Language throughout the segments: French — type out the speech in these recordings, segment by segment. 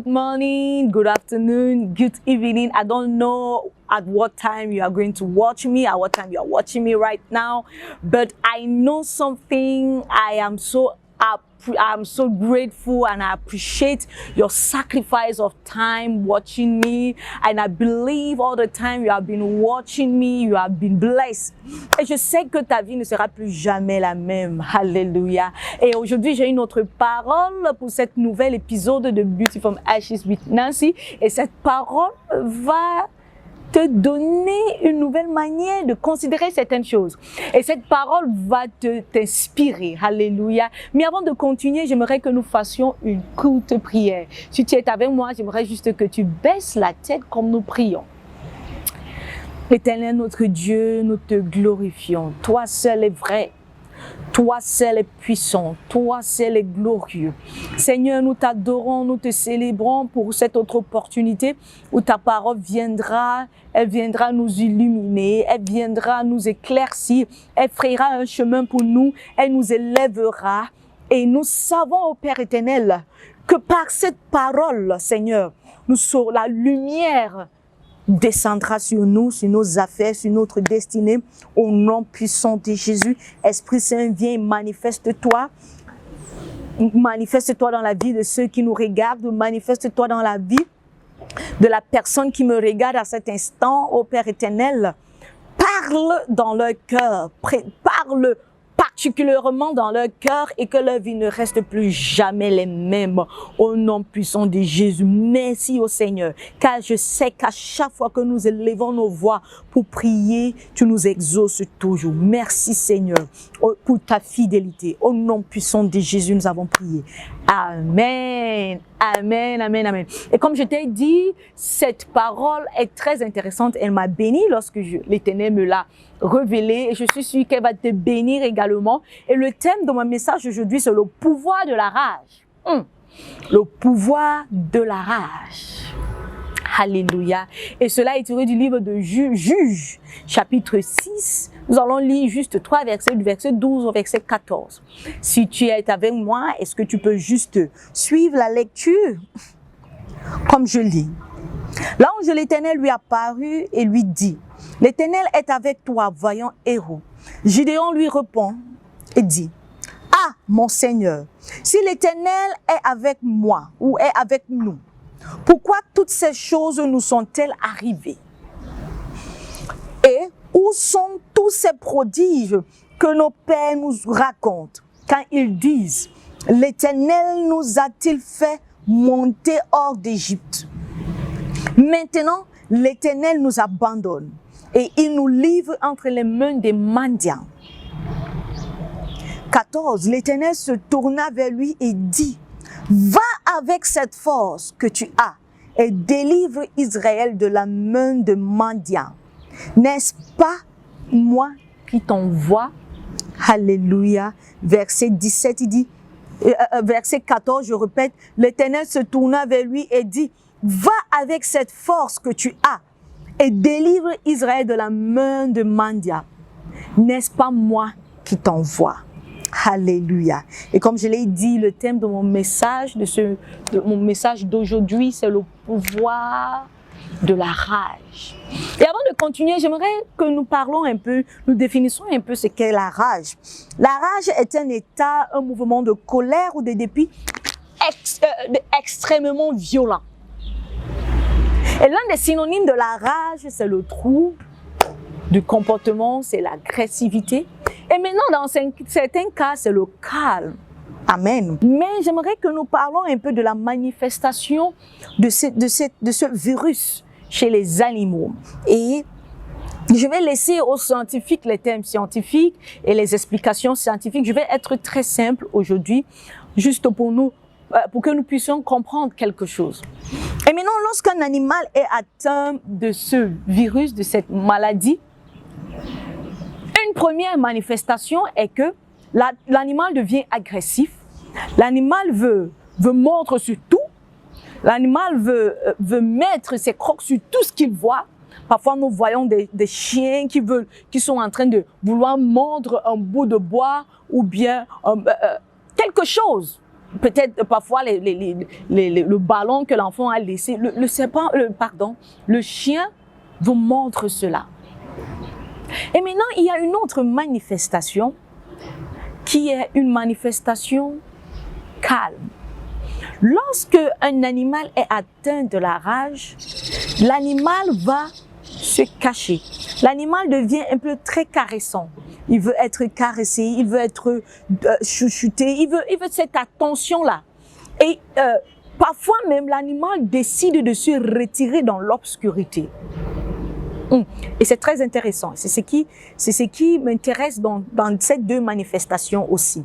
good morning, good afternoon, good evening. I don't know at what time you are going to watch me, at what time you are watching me right now, but I know something. I'm so grateful and I appreciate your sacrifice of time watching me, and I believe all the time you have been watching me, you have been blessed. Et je sais que ta vie ne sera plus jamais la même. Alléluia. Et aujourd'hui, j'ai une autre parole pour cet nouvel épisode de Beauty from Ashes with Nancy. Et cette parole va te donner une nouvelle manière de considérer certaines choses. Et cette parole va t'inspirer. Alléluia. Mais avant de continuer, j'aimerais que nous fassions une courte prière. Si tu es avec moi, j'aimerais juste que tu baisses la tête comme nous prions. Éternel notre Dieu, nous te glorifions. Toi seul est vrai. Toi seul est puissant, toi seul est glorieux. Seigneur, nous t'adorons, nous te célébrons pour cette autre opportunité où ta parole viendra, elle viendra nous illuminer, elle viendra nous éclaircir, elle frayera un chemin pour nous, elle nous élèvera. Et nous savons, ô Père éternel, que par cette parole, Seigneur, nous serons la lumière descendra sur nous, sur nos affaires, sur notre destinée, au nom puissant de Jésus. Esprit Saint, viens, manifeste-toi dans la vie de ceux qui nous regardent, manifeste-toi dans la vie de la personne qui me regarde à cet instant, ô Père éternel. Parle dans leur cœur, parle particulièrement dans leur cœur et que leur vie ne reste plus jamais les mêmes. Au nom puissant de Jésus, merci au Seigneur, car je sais qu'à chaque fois que nous élevons nos voix pour prier, tu nous exauces toujours. Merci Seigneur pour ta fidélité. Au nom puissant de Jésus, nous avons prié. Amen. Amen, amen, amen. Et comme je t'ai dit, cette parole est très intéressante. Elle m'a bénie lorsque l'Éternel me l'a révélée et je suis sûre qu'elle va te bénir également. Et le thème de mon message aujourd'hui, c'est le pouvoir de la rage. Le pouvoir de la rage. Alléluia. Et cela est tiré du livre de Juges, chapitre 6. Nous allons lire juste 3 versets, du verset 12 au verset 14. Si tu es avec moi, est-ce que tu peux juste suivre la lecture comme je lis? L'ange de l'Éternel lui apparut et lui dit, « L'Éternel est avec toi, vaillant héros. » Gédéon lui répond et dit, « Ah, mon Seigneur, si l'Éternel est avec moi ou est avec nous, pourquoi toutes ces choses nous sont-elles arrivées? Et où sont tous ces prodiges que nos pères nous racontent quand ils disent, l'Éternel nous a-t-il fait monter hors d'Égypte? Maintenant, l'Éternel nous abandonne et il nous livre entre les mains des mendiants. 14. L'Éternel se tourna vers lui et dit, va avec cette force que tu as et délivre Israël de la main de mendiants. N'est-ce pas moi qui t'envoie? Alléluia. Verset 17, il dit, verset 14, je répète, l'Éternel se tourna vers lui et dit, va avec cette force que tu as et délivre Israël de la main de mendiants. N'est-ce pas moi qui t'envoie? Alléluia. Et comme je l'ai dit, le thème de mon message, mon message d'aujourd'hui, c'est le pouvoir de la rage. Et avant de continuer, j'aimerais que nous parlons un peu, nous définissons un peu ce qu'est la rage. La rage est un état, un mouvement de colère ou de dépit extrêmement violent. Et l'un des synonymes de la rage, c'est le trouble du comportement, c'est l'agressivité. Et maintenant, dans certains cas, c'est le calme. Amen. Mais j'aimerais que nous parlons un peu de la manifestation de ce virus chez les animaux. Et je vais laisser aux scientifiques les termes scientifiques et les explications scientifiques. Je vais être très simple aujourd'hui, juste pour que nous puissions comprendre quelque chose. Et maintenant, lorsqu'un animal est atteint de ce virus, de cette maladie, une première manifestation est que l'animal devient agressif, l'animal veut mordre sur tout, l'animal veut mettre ses crocs sur tout ce qu'il voit. Parfois, nous voyons des chiens qui sont en train de vouloir mordre un bout de bois ou bien quelque chose. peut-être parfois le ballon que l'enfant a laissé, le chien vous montre cela. Et maintenant, il y a une autre manifestation qui est une manifestation calme. Lorsque un animal est atteint de la rage, l'animal va se cacher. L'animal devient un peu très caressant. Il veut être caressé, il veut être chouchouté, il veut cette attention-là. Et parfois même, l'animal décide de se retirer dans l'obscurité. Et c'est très intéressant. C'est ce qui m'intéresse dans ces deux manifestations aussi.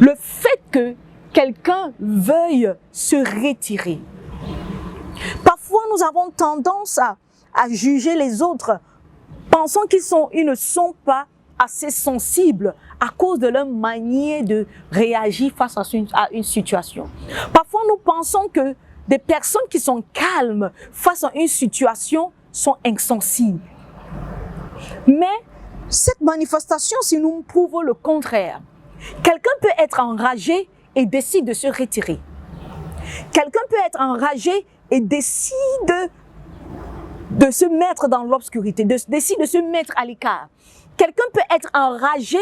Le fait que quelqu'un veuille se retirer. Parfois, nous avons tendance à juger les autres, pensant qu'ils ne sont pas assez sensibles à cause de leur manière de réagir face à une situation. Parfois, nous pensons que des personnes qui sont calmes face à une situation sont insensibles. Mais cette manifestation, si nous prouvons le contraire, quelqu'un peut être enragé et décide de se retirer. Quelqu'un peut être enragé et décide de se mettre dans l'obscurité, décide de se mettre à l'écart. Quelqu'un peut être enragé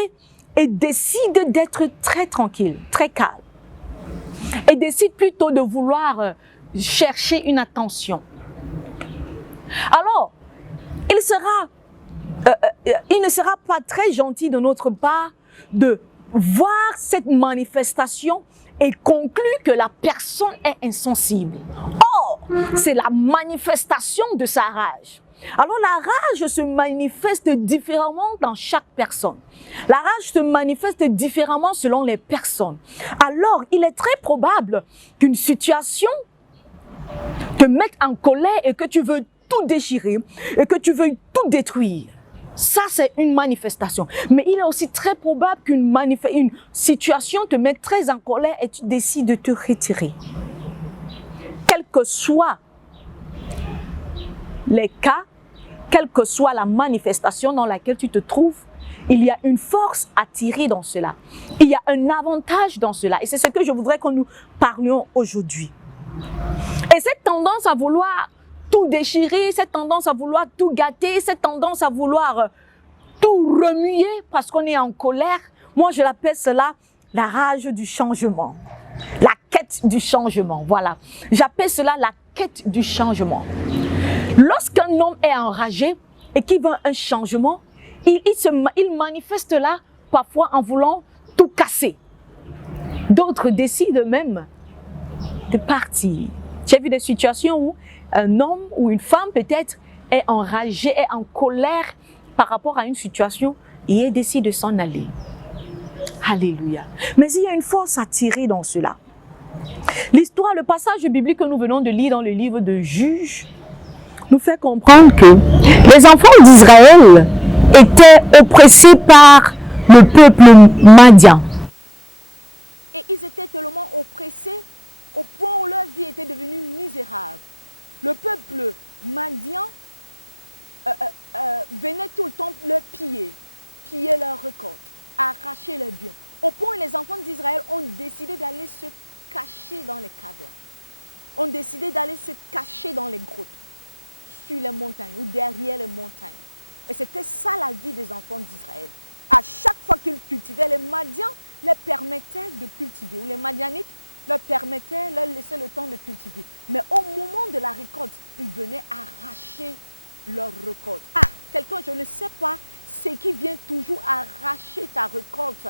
et décide d'être très tranquille, très calme. Et décide plutôt de vouloir chercher une attention. Alors, il ne sera pas très gentil de notre part de voir cette manifestation et conclut que la personne est insensible. Or, c'est la manifestation de sa rage. Alors la rage se manifeste différemment dans chaque personne. La rage se manifeste différemment selon les personnes. Alors, il est très probable qu'une situation te mette en colère et que tu veux tout déchirer et que tu veux tout détruire. Ça, c'est une manifestation. Mais il est aussi très probable qu'une situation te mette très en colère et tu décides de te retirer. Quels que soient les cas, quelle que soit la manifestation dans laquelle tu te trouves, il y a une force à tirer dans cela. Il y a un avantage dans cela. Et c'est ce que je voudrais que nous parlions aujourd'hui. Et cette tendance à vouloir tout déchirer, cette tendance à vouloir tout gâter, cette tendance à vouloir tout remuer parce qu'on est en colère, moi je l'appelle cela la rage du changement. La quête du changement, voilà. J'appelle cela la quête du changement. Lorsqu'un homme est enragé et qu'il veut un changement, il manifeste là parfois en voulant tout casser. D'autres décident même de partir. J'ai vu des situations où un homme ou une femme peut-être est enragé, est en colère par rapport à une situation et elle décide de s'en aller. Alléluia. Mais il y a une force à tirer dans cela. L'histoire, le passage biblique que nous venons de lire dans le livre de Juges nous fait comprendre que les enfants d'Israël étaient oppressés par le peuple madien. Et ils étaient tellement oppressés au point où leur vie était devenue misérable. Le peuple madien venait tout le temps leur piller leurs récoltes, arracher leurs biens. Au point où les enfants d'Israël ont décidé d'aller se cacher dans les cavernes, ont décidé d'aller se cacher dans les grottes, sur les montagnes ou derrière les montagnes. Et c'était ça la vie des enfants d'Israël. À chaque fois qu'ils cultivaient, les Madians leur permettaient de cultiver, ou les Madianites leur laissaient le temps de cultiver. Mais au moment de la récolte, ils venaient arracher leur récolte. Ah, quelqu'un, je ne sais pas, c'est qui vient toujours arracher ta récolte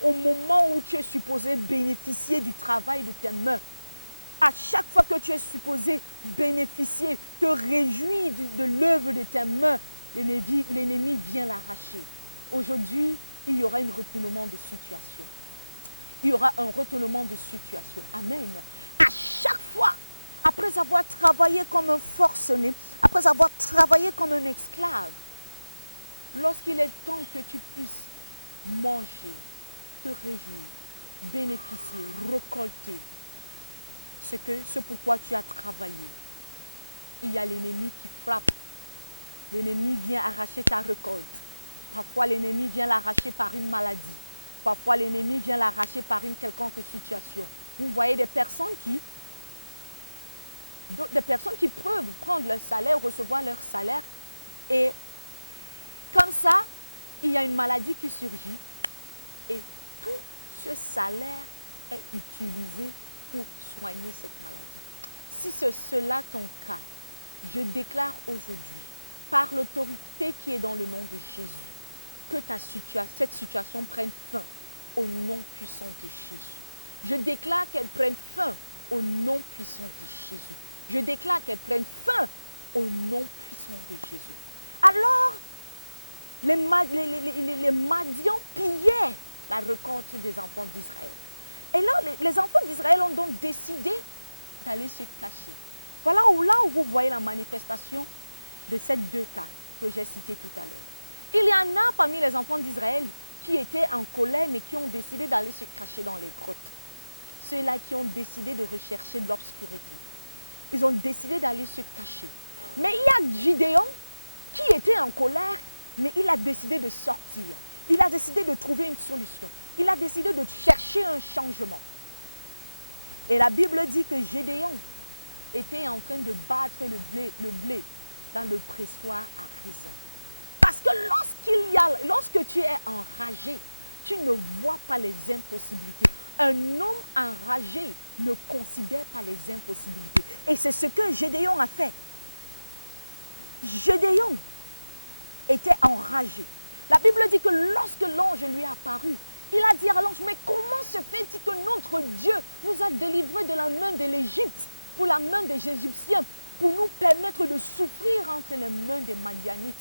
au moment où tu es supposé bénéficier du travail de tes mains. À chaque fois que tu es supposé bénéficier, te réjouir de l'œuvre de tes mains, l'ennemi vient l'arracher. Aujourd'hui, il y aura un retournement de situation. Il y aura un retournement de situation. Amen. À chaque fois, après avoir travaillé comme un forcené, après avoir travaillé comme un esclave, lorsqu'il est temps que tu puisses manger, te réjouir, bénéficier, récolter ce pourquoi tu as travaillé, il y a l'ennemi qui frappe. L'ennemi vient arracher ta récolte. Parfois, l'ennemi vient l'arracher par une maladie. Parfois, l'ennemi vient l'arracher par une quelconque situation. vous voyez des personnes qui peuvent prendre leur salaire, recevoir leur salaire, et comme ça, il y a une maladie qui surgit, et tout ce salaire est utilisé pour soigner cette maladie. Si c'est cela ton cas, je déclare aujourd'hui, par l'autorité qui est dans le nom de Jésus, que cette situation prenne fin au nom puissant de Jésus. Je déclare qu'elle prenne fin au nom puissant de Jésus. Je déclare qu'elle prenne fin au nom puissant de Jésus. Alors, les Madians pillaient la récolte des enfants d'Israël. Et là, les enfants d'Israël ont donc décidé d'aller se cacher. Voilà là où vous voyez la manifestation de ces deux cas que j'ai cités tout à l'heure. Il y en a parmi les enfants d'Israël qui étaient en colère, mais qui ont décidé d'aller se cacher dans les grottes. Ceux-là qui ont décidé de rechercher de l'obscurité. Ils ont décidé d'aller se cacher. Mais il y a Gideon qui était en colère, mais il a décidé de sortir. Il a décidé de trouver une solution. Il a décidé de chercher un changement. Et la Bible dit que Gédéon était en train de battre le blé dans le pressoir à raisin. Parce que lorsque tu es enragé, tu ne vois pas les impossibilités. Un homme enragé ne considère pas les impossibilités. Et c'est ce que Gédéon a fait. Gédéon était enragé. La Bible dit que lorsque l'ange lui est apparu, il a dit à l'ange, mais comment se fait-il que notre Dieu nous a délivrés de la main de l'Égypte ou la main des Égyptiens pour nous permettre de souffrir entre les mains des Madianites?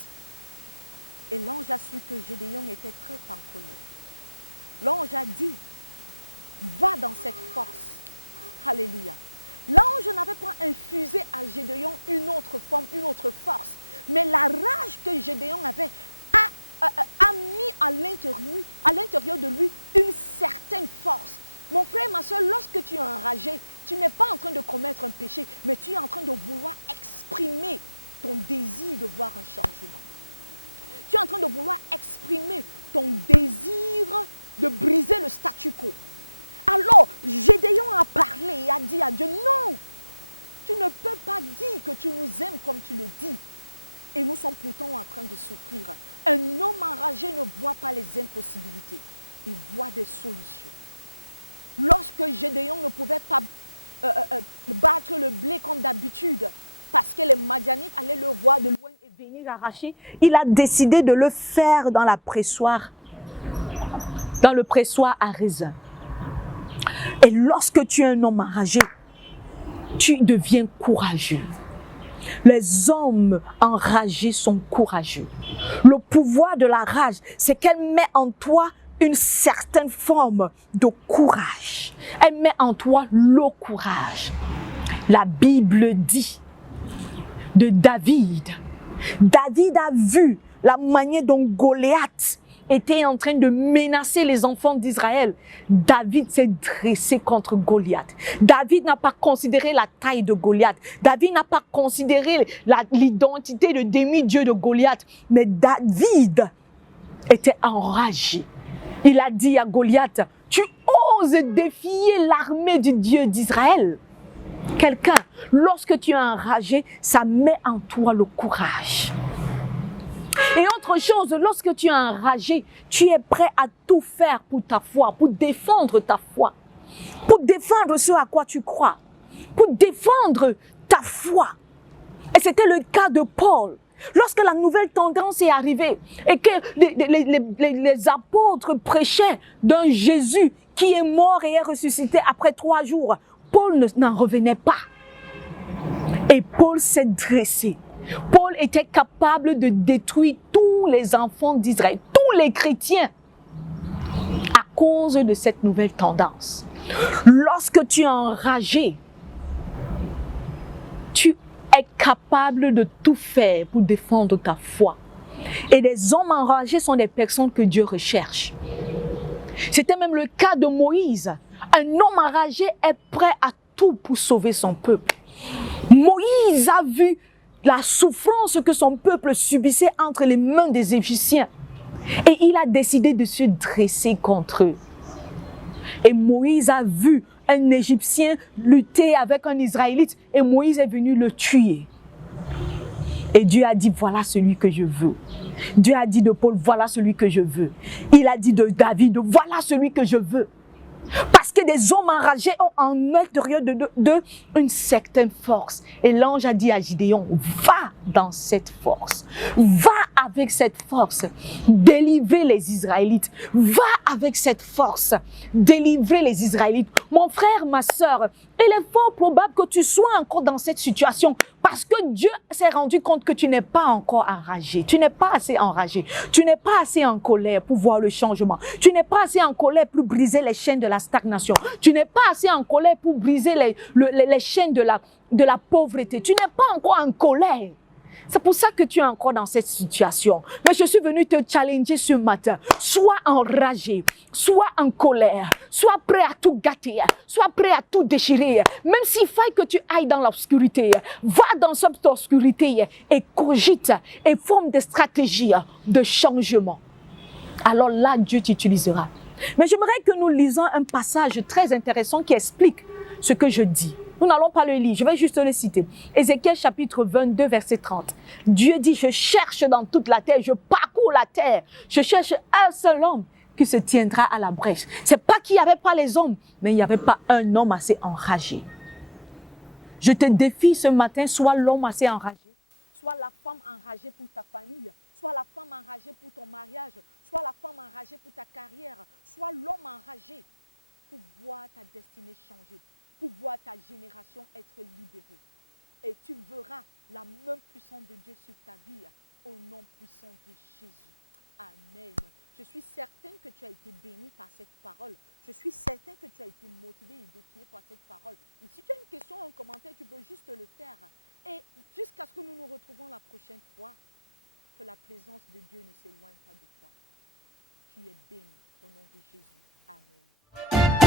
Et l'ange a su que Gédéon était très en colère. L'ange a dit, va dans cette force. Alléluia. L'ange n'avait pas infusé à Gédéon une autre forme, une autre force. Mais la rage que Gédéon avait a mis à l'intérieur de lui une certaine force. Mon frère, ma soeur, lorsque tu es enragé, tu n'es pas en train de commettre un péché, mais tu es en train de vouloir exprimer ton désir de voir un changement. Tu es en train de vouloir exprimer ton désir de briser le statu quo. Alors, Gédéon a parlé et a dit à Dieu, non, tu ne peux pas dire que tu nous aimes comme tu le dis. Et nous sommes pourtant en train de souffrir. Un homme enragé ne voit pas les impossibilités. Il voit des solutions. Lorsque Gédéon ne pouvait pas battre le blé comme d'habitude, parce que les Madianites allaient le voir de loin et venir arracher, il a décidé de le faire dans le pressoir à raisin. Et lorsque tu es un homme enragé, tu deviens courageux. Les hommes enragés sont courageux. Le pouvoir de la rage, c'est qu'elle met en toi une certaine forme de courage. Elle met en toi le courage. La Bible dit de David. David a vu la manière dont Goliath était en train de menacer les enfants d'Israël. David s'est dressé contre Goliath. David n'a pas considéré la taille de Goliath. David n'a pas considéré l'identité de demi-dieu de Goliath. Mais David était enragé. Il a dit à Goliath, tu oses défier l'armée du Dieu d'Israël. Quelqu'un, lorsque tu es enragé, ça met en toi le courage. Et autre chose, lorsque tu es enragé, tu es prêt à tout faire pour ta foi, pour défendre ta foi, pour défendre ce à quoi tu crois, pour défendre ta foi. Et c'était le cas de Paul. Lorsque la nouvelle tendance est arrivée et que les apôtres prêchaient d'un Jésus qui est mort et est ressuscité après 3 jours, Paul n'en revenait pas. Et Paul s'est dressé. Paul était capable de détruire tous les enfants d'Israël, tous les chrétiens, à cause de cette nouvelle tendance. Lorsque tu es enragé, tu es capable de tout faire pour défendre ta foi. Et les hommes enragés sont des personnes que Dieu recherche. C'était même le cas de Moïse. Un homme enragé est prêt à tout pour sauver son peuple. Moïse a vu la souffrance que son peuple subissait entre les mains des Égyptiens. Et il a décidé de se dresser contre eux. Et Moïse a vu un Égyptien lutter avec un Israélite et Moïse est venu le tuer. Et Dieu a dit, voilà celui que je veux. Dieu a dit de Paul, voilà celui que je veux. Il a dit de David, voilà celui que je veux. Parce que des hommes enragés ont en l'intérieur d'eux une certaine force. Et l'ange a dit à Gideon, va dans cette force. Va avec cette force. Délivrer les Israélites. Va avec cette force. Délivrer les Israélites. Mon frère, ma soeur, il est fort probable que tu sois encore dans cette situation parce que Dieu s'est rendu compte que tu n'es pas encore enragé. Tu n'es pas assez enragé. Tu n'es pas assez en colère pour voir le changement. Tu n'es pas assez en colère pour briser les chaînes de la stagnation. Tu n'es pas assez en colère pour briser les chaînes de la pauvreté. Tu n'es pas encore en colère. C'est pour ça que tu es encore dans cette situation. Mais je suis venu te challenger ce matin. Sois enragé, sois en colère, sois prêt à tout gâter, sois prêt à tout déchirer. Même s'il faille que tu ailles dans l'obscurité, va dans cette obscurité et cogite et forme des stratégies de changement. Alors là, Dieu t'utilisera. Mais j'aimerais que nous lisions un passage très intéressant qui explique ce que je dis. Nous n'allons pas le lire, je vais juste le citer. Ézéchiel chapitre 22, verset 30. Dieu dit, je cherche dans toute la terre, je parcours la terre, je cherche un seul homme qui se tiendra à la brèche. C'est pas qu'il n'y avait pas les hommes, mais il n'y avait pas un homme assez enragé. Je te défie ce matin, sois l'homme assez enragé, sois la femme enragée pour ta famille, sois la femme enragée pour ton mariage, sois la femme enragée pour ta carrière, sois l'homme enragé pour voir ta destinée changer, pour voir ta génération être libérée. Et tu verras la main puissante de Dieu sur ta vie au nom puissant de Jésus. Amen. Je suis certain que tu as été béni par cette parole. Je suis certain que tu as été motivé et défié par cette parole. Donc, si tu as une question ou un commentaire, tu peux juste le faire. Et jusqu'à ce que nous nous retrouvons la prochaine fois, que la présence de Dieu ne s'éloigne pas de toi. Tu es béni au nom de Jésus. Amen.